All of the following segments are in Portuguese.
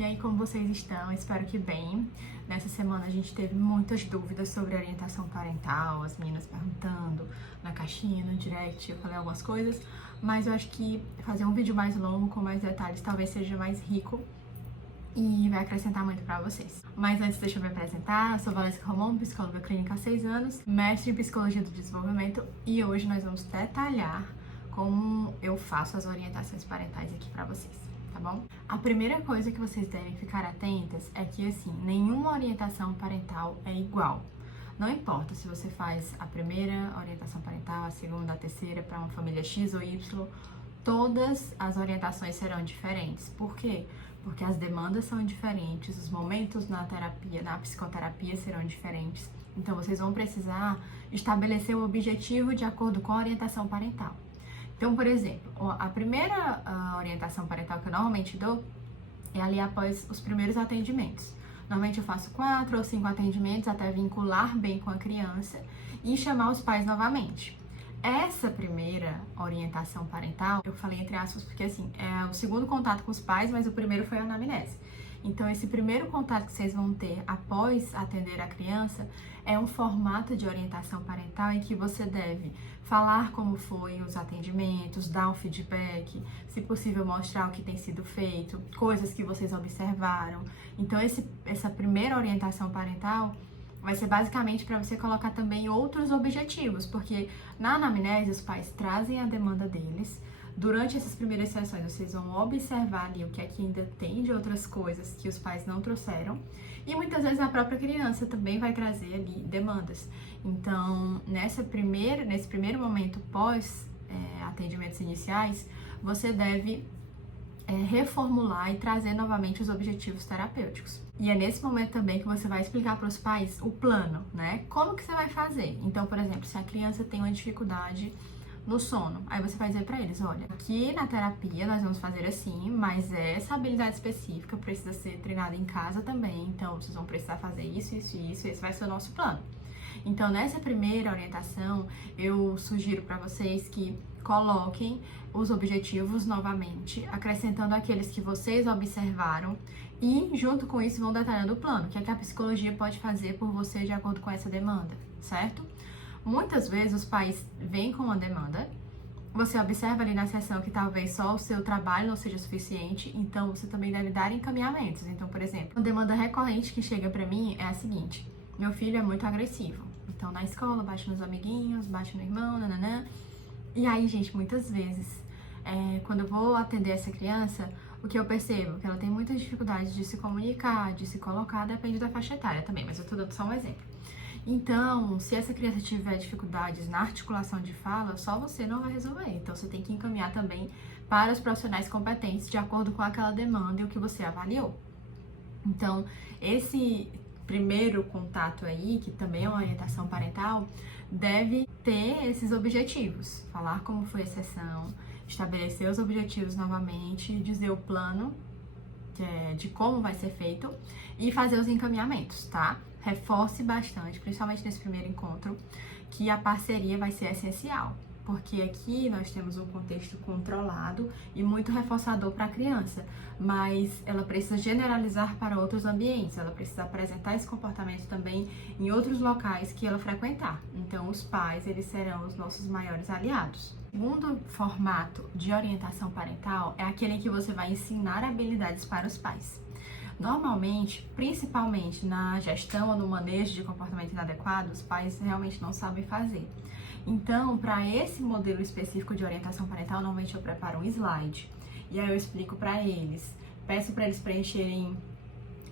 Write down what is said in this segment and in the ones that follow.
E aí, como vocês estão? Espero que bem. Nessa semana a gente teve muitas dúvidas sobre orientação parental, as meninas perguntando na caixinha, no direct, eu falei algumas coisas, mas eu acho que fazer um vídeo mais longo, com mais detalhes, talvez seja mais rico e vai acrescentar muito pra vocês. Mas antes, deixa eu me apresentar. Eu sou Valesca Romão, psicóloga clínica há 6 anos, mestre em Psicologia do Desenvolvimento, e hoje nós vamos detalhar como eu faço as orientações parentais aqui pra vocês, tá bom? A primeira coisa que vocês devem ficar atentas é que, assim, nenhuma orientação parental é igual. Não importa se você faz a primeira orientação parental, a segunda, a terceira para uma família X ou Y, todas as orientações serão diferentes. Por quê? Porque as demandas são diferentes, os momentos na terapia, na psicoterapia serão diferentes. Então, vocês vão precisar estabelecer o objetivo de acordo com a orientação parental. Então, por exemplo, a primeira orientação parental que eu normalmente dou é ali após os primeiros atendimentos. Normalmente eu faço 4 ou 5 atendimentos até vincular bem com a criança e chamar os pais novamente. Essa primeira orientação parental, eu falei entre aspas porque assim, é o segundo contato com os pais, mas o primeiro foi a anamnese. Então, esse primeiro contato que vocês vão ter após atender a criança é um formato de orientação parental em que você deve falar como foi os atendimentos, dar um feedback, se possível mostrar o que tem sido feito, coisas que vocês observaram. Então, essa primeira orientação parental vai ser basicamente para você colocar também outros objetivos, porque na anamnese os pais trazem a demanda deles. Durante essas primeiras sessões, vocês vão observar ali o que é que ainda tem de outras coisas que os pais não trouxeram. E muitas vezes a própria criança também vai trazer ali demandas. Então, nesse primeiro momento pós atendimentos iniciais, você deve reformular e trazer novamente os objetivos terapêuticos. E é nesse momento também que você vai explicar para os pais o plano, né? Como que você vai fazer? Então, por exemplo, se a criança tem uma dificuldade no sono, aí você vai dizer para eles, olha, aqui na terapia nós vamos fazer assim, mas essa habilidade específica precisa ser treinada em casa também, então vocês vão precisar fazer isso, isso e isso, esse vai ser o nosso plano. Então, nessa primeira orientação, eu sugiro para vocês que coloquem os objetivos novamente, acrescentando aqueles que vocês observaram e, junto com isso, vão detalhando o plano, que é que a psicologia pode fazer por você de acordo com essa demanda, certo? Muitas vezes os pais vêm com uma demanda, você observa ali na sessão que talvez só o seu trabalho não seja suficiente, então você também deve dar encaminhamentos. Então, por exemplo, uma demanda recorrente que chega pra mim é a seguinte: meu filho é muito agressivo, então na escola bate nos amiguinhos, bate no irmão, nananã. E aí, gente, muitas vezes, quando eu vou atender essa criança, o que eu percebo? Que ela tem muitas dificuldades de se comunicar, de se colocar, depende da faixa etária também, mas eu tô dando só um exemplo. Então, se essa criança tiver dificuldades na articulação de fala, só você não vai resolver. Então, você tem que encaminhar também para os profissionais competentes de acordo com aquela demanda e o que você avaliou. Então, esse primeiro contato aí, que também é uma orientação parental, deve ter esses objetivos. Falar como foi a sessão, estabelecer os objetivos novamente, dizer o plano de como vai ser feito e fazer os encaminhamentos, tá? Reforce bastante, principalmente nesse primeiro encontro, que a parceria vai ser essencial, porque aqui nós temos um contexto controlado e muito reforçador para a criança, mas ela precisa generalizar para outros ambientes, ela precisa apresentar esse comportamento também em outros locais que ela frequentar. Então, os pais, eles serão os nossos maiores aliados. O segundo formato de orientação parental é aquele em que você vai ensinar habilidades para os pais. Normalmente, principalmente na gestão ou no manejo de comportamento inadequado, os pais realmente não sabem fazer. Então, para esse modelo específico de orientação parental, normalmente eu preparo um slide e aí eu explico para eles, peço para eles preencherem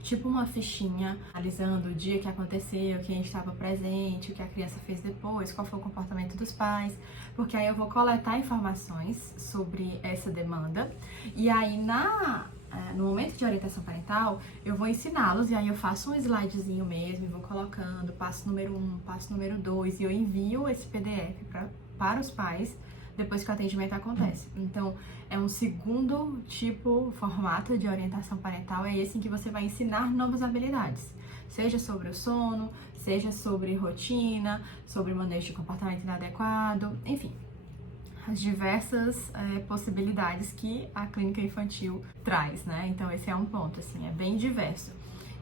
tipo uma fichinha, analisando o dia que aconteceu, quem estava presente, o que a criança fez depois, qual foi o comportamento dos pais, porque aí eu vou coletar informações sobre essa demanda e aí no momento de orientação parental, eu vou ensiná-los e aí eu faço um slidezinho mesmo e vou colocando passo número 1, passo número 2 e eu envio esse PDF para os pais depois que o atendimento acontece. Então, é um segundo formato de orientação parental, é esse em que você vai ensinar novas habilidades, seja sobre o sono, seja sobre rotina, sobre manejo de comportamento inadequado, enfim. as diversas possibilidades que a clínica infantil traz, né? Então esse é um ponto, assim, é bem diverso.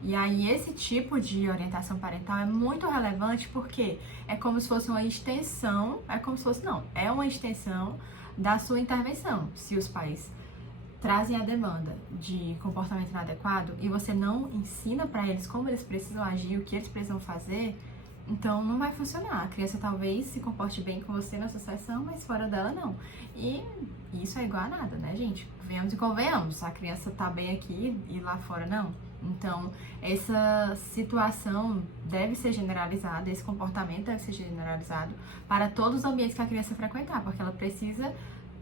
E aí esse tipo de orientação parental é muito relevante porque é como se fosse uma extensão, é uma extensão da sua intervenção. Se os pais trazem a demanda de comportamento inadequado e você não ensina para eles como eles precisam agir, o que eles precisam fazer, então não vai funcionar. A criança talvez se comporte bem com você na sua sessão, mas fora dela não. E isso é igual a nada, né, gente? Venhamos e convenhamos, a criança tá bem aqui e lá fora não. Então, essa situação deve ser generalizada, esse comportamento deve ser generalizado para todos os ambientes que a criança frequentar, porque ela precisa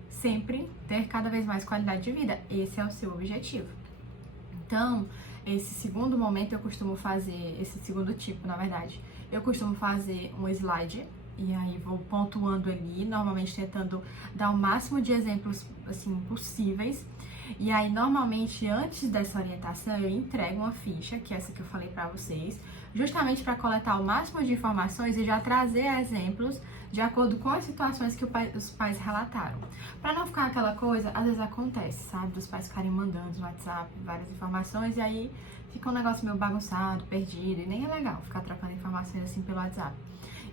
sempre ter cada vez mais qualidade de vida. Esse é o seu objetivo. Então, esse segundo momento eu costumo fazer, esse segundo tipo, na verdade, eu costumo fazer um slide e aí vou pontuando ali, normalmente tentando dar o máximo de exemplos, assim, possíveis. E aí, normalmente, antes dessa orientação, eu entrego uma ficha, que é essa que eu falei pra vocês, justamente para coletar o máximo de informações e já trazer exemplos de acordo com as situações que os pais relataram. Para não ficar aquela coisa, às vezes acontece, sabe? Dos pais ficarem mandando no WhatsApp várias informações e aí fica um negócio meio bagunçado, perdido, e nem é legal ficar trocando informações assim pelo WhatsApp.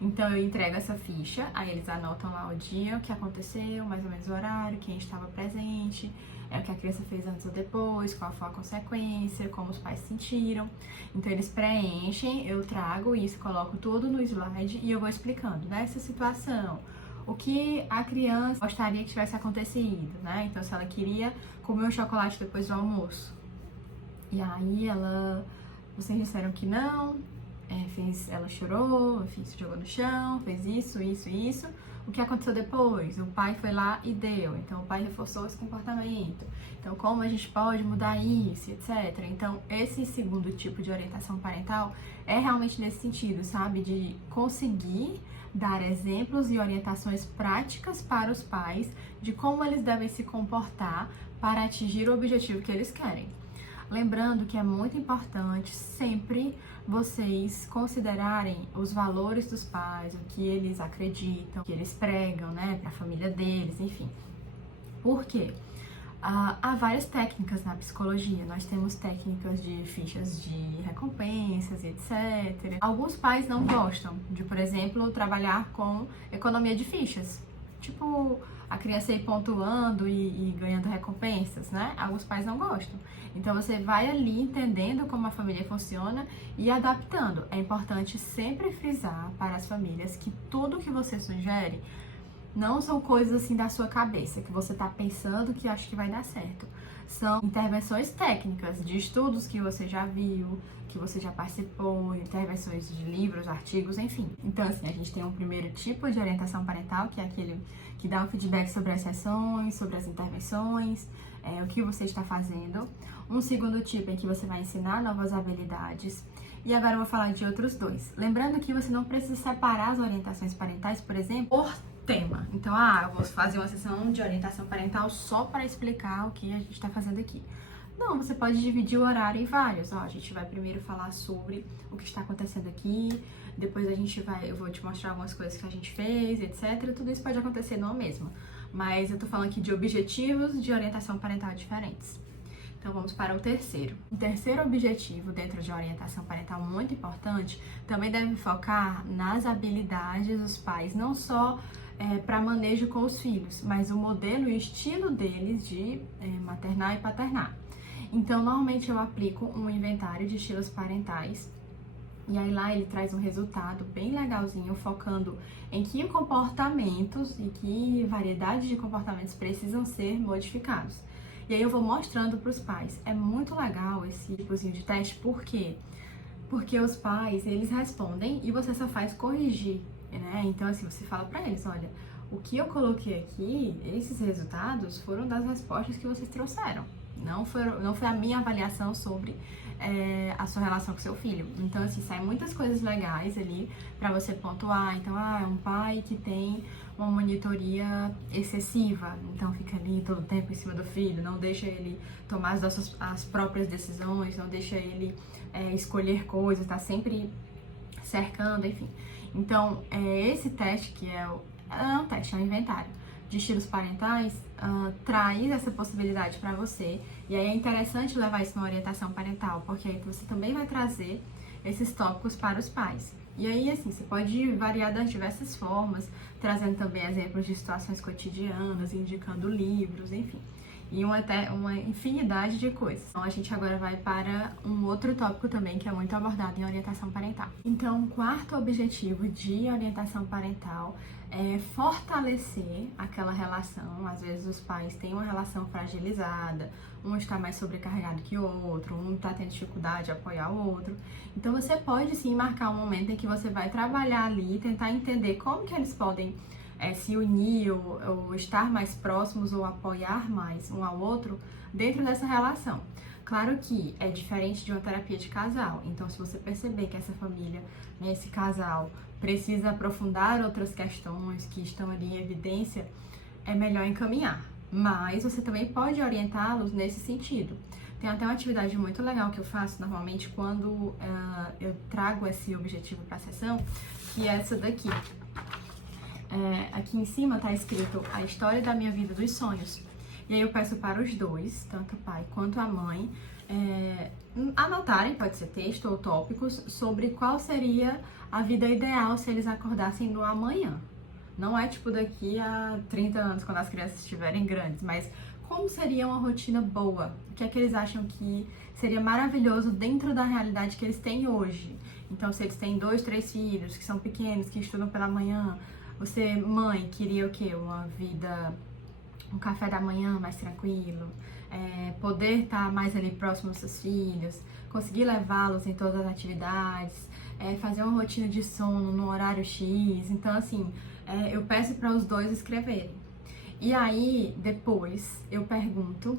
Então eu entrego essa ficha, aí eles anotam lá o dia, o que aconteceu, mais ou menos o horário, quem estava presente, o que a criança fez antes ou depois, qual foi a consequência, como os pais se sentiram. Então eles preenchem, eu trago isso, coloco tudo no slide e eu vou explicando nessa situação o que a criança gostaria que tivesse acontecido, né? Então se ela queria comer um chocolate depois do almoço. E aí vocês disseram que não, ela chorou, enfim, se jogou no chão, fez isso. O que aconteceu depois? O pai foi lá e deu, então o pai reforçou esse comportamento. Então, como a gente pode mudar isso, etc. Então, esse segundo tipo de orientação parental é realmente nesse sentido, sabe? De conseguir dar exemplos e orientações práticas para os pais de como eles devem se comportar para atingir o objetivo que eles querem. Lembrando que é muito importante sempre vocês considerarem os valores dos pais, o que eles acreditam, o que eles pregam, né, para a família deles, enfim. Por quê? Há várias técnicas na psicologia. Nós temos técnicas de fichas de recompensas, etc. Alguns pais não gostam de, por exemplo, trabalhar com economia de fichas. Tipo, a criança ir pontuando e ganhando recompensas, né? Alguns pais não gostam. Então, você vai ali entendendo como a família funciona e adaptando. É importante sempre frisar para as famílias que tudo que você sugere não são coisas assim da sua cabeça, que você tá pensando que acha que vai dar certo. São intervenções técnicas de estudos que você já viu, que você já participou, intervenções de livros, artigos, enfim. Então, assim, a gente tem um primeiro tipo de orientação parental, que é aquele que dá um feedback sobre as sessões, sobre as intervenções, o que você está fazendo. Um segundo tipo em que você vai ensinar novas habilidades. E agora eu vou falar de outros dois. Lembrando que você não precisa separar as orientações parentais, por exemplo, por tema. Então, eu vou fazer uma sessão de orientação parental só para explicar o que a gente está fazendo aqui. Não, você pode dividir o horário em vários. A gente vai primeiro falar sobre o que está acontecendo aqui, depois eu vou te mostrar algumas coisas que a gente fez, etc. Tudo isso pode acontecer numa mesma. Mas eu tô falando aqui de objetivos de orientação parental diferentes. Então vamos para o terceiro. O terceiro objetivo dentro de orientação parental muito importante também deve focar nas habilidades dos pais, não só para manejo com os filhos, mas o modelo e o estilo deles de maternar e paternar. Então, normalmente eu aplico um inventário de estilos parentais e aí lá ele traz um resultado bem legalzinho, focando em que comportamentos e que variedade de comportamentos precisam ser modificados. E aí eu vou mostrando para os pais. É muito legal esse tipozinho de teste, por quê? Porque os pais, eles respondem e você só faz corrigir, né? Então, assim, você fala para eles, olha, o que eu coloquei aqui, esses resultados foram das respostas que vocês trouxeram. Não foi a minha avaliação sobre a sua relação com seu filho. Então, assim, saem muitas coisas legais ali pra você pontuar. Então, é um pai que tem uma monitoria excessiva, então fica ali todo o tempo em cima do filho, não deixa ele tomar as próprias decisões, não deixa ele escolher coisas, tá sempre cercando, enfim. Então, esse teste que é um teste, é um inventário, de estilos parentais traz essa possibilidade para você. E aí é interessante levar isso na orientação parental, porque aí você também vai trazer esses tópicos para os pais. E aí, assim, você pode variar das diversas formas, trazendo também exemplos de situações cotidianas, indicando livros, enfim. E uma infinidade de coisas. Então, a gente agora vai para um outro tópico também, que é muito abordado em orientação parental. Então, o quarto objetivo de orientação parental é fortalecer aquela relação. Às vezes os pais têm uma relação fragilizada, um está mais sobrecarregado que o outro, um está tendo dificuldade de apoiar o outro. Então, você pode sim marcar um momento em que você vai trabalhar ali, tentar entender como que eles podem se unir ou estar mais próximos ou apoiar mais um ao outro dentro dessa relação. Claro que é diferente de uma terapia de casal, então se você perceber que essa família, né, esse casal, precisa aprofundar outras questões que estão ali em evidência, é melhor encaminhar. Mas você também pode orientá-los nesse sentido. Tem até uma atividade muito legal que eu faço normalmente quando eu trago esse objetivo para a sessão, que é essa daqui. Aqui em cima está escrito a história da minha vida dos sonhos. E aí eu peço para os dois, tanto o pai quanto a mãe, anotarem, pode ser texto ou tópicos, sobre qual seria a vida ideal se eles acordassem no amanhã. Não é tipo daqui a 30 anos, quando as crianças estiverem grandes, mas como seria uma rotina boa? O que é que eles acham que seria maravilhoso dentro da realidade que eles têm hoje? Então, se eles têm 2, 3 filhos que são pequenos, que estudam pela manhã, você, mãe, queria o quê? Uma vida, um café da manhã mais tranquilo, poder estar mais ali próximo dos seus filhos, conseguir levá-los em todas as atividades, fazer uma rotina de sono no horário X. Então, assim, eu peço para os dois escreverem. E aí, depois, eu pergunto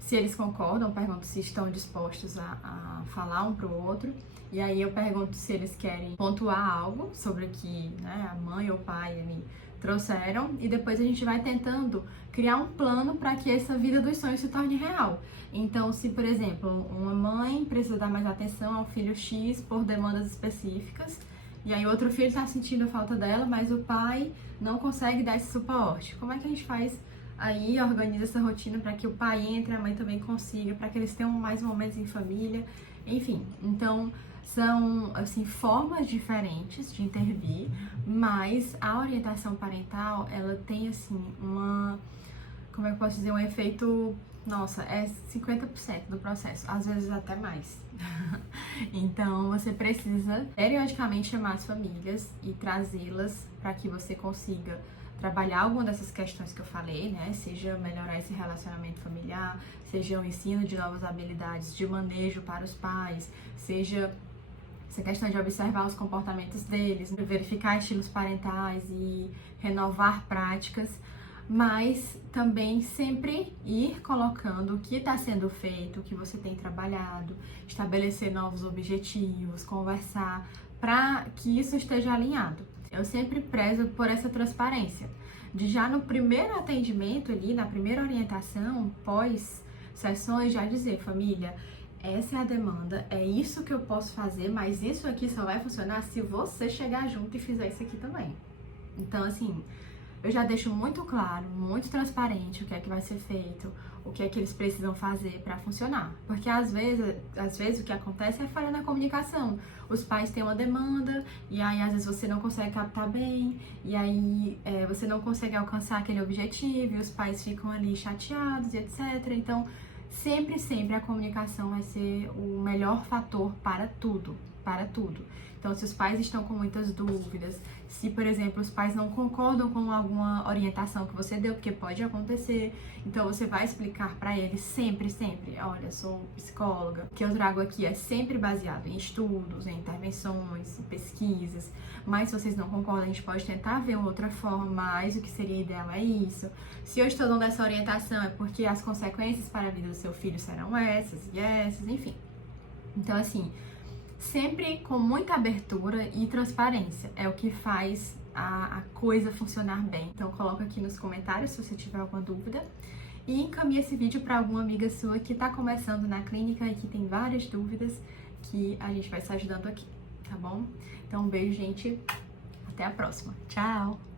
se eles concordam, pergunto se estão dispostos a falar um pro outro. E aí eu pergunto se eles querem pontuar algo sobre o que, né, a mãe ou o pai me trouxeram. E depois a gente vai tentando criar um plano para que essa vida dos sonhos se torne real. Então, se, por exemplo, uma mãe precisa dar mais atenção ao filho X por demandas específicas, e aí outro filho está sentindo a falta dela, mas o pai não consegue dar esse suporte. Como é que a gente faz aí, organiza essa rotina para que o pai entre, a mãe também consiga, para que eles tenham mais momentos em família, enfim. Então, são, assim, formas diferentes de intervir, mas a orientação parental, ela tem, assim, como é que eu posso dizer, um efeito, nossa, é 50% do processo, às vezes até mais. Então, você precisa periodicamente chamar as famílias e trazê-las para que você consiga trabalhar alguma dessas questões que eu falei, né? Seja melhorar esse relacionamento familiar, seja o ensino de novas habilidades de manejo para os pais, seja essa questão de observar os comportamentos deles, verificar estilos parentais e renovar práticas, mas também sempre ir colocando o que está sendo feito, o que você tem trabalhado, estabelecer novos objetivos, conversar, para que isso esteja alinhado. Eu sempre prezo por essa transparência, de já no primeiro atendimento ali, na primeira orientação, pós sessões, já dizer, família, essa é a demanda, é isso que eu posso fazer, mas isso aqui só vai funcionar se você chegar junto e fizer isso aqui também. Então, assim, eu já deixo muito claro, muito transparente o que é que vai ser feito, o que é que eles precisam fazer para funcionar. Porque às vezes o que acontece é falha na comunicação. Os pais têm uma demanda e aí às vezes você não consegue captar bem e aí você não consegue alcançar aquele objetivo e os pais ficam ali chateados e etc. Então, sempre a comunicação vai ser o melhor fator para tudo, para tudo. Então, se os pais estão com muitas dúvidas, se, por exemplo, os pais não concordam com alguma orientação que você deu, porque pode acontecer, então você vai explicar para eles sempre, olha, sou psicóloga, o que eu trago aqui é sempre baseado em estudos, em intervenções, em pesquisas, mas se vocês não concordam, a gente pode tentar ver uma outra forma, mas o que seria ideal é isso. Se eu estou dando essa orientação é porque as consequências para a vida do seu filho serão essas e essas, enfim. Então, assim, sempre com muita abertura e transparência, é o que faz a coisa funcionar bem. Então coloca aqui nos comentários se você tiver alguma dúvida e encaminhe esse vídeo para alguma amiga sua que está começando na clínica e que tem várias dúvidas, que a gente vai se ajudando aqui, tá bom? Então um beijo, gente, até a próxima. Tchau!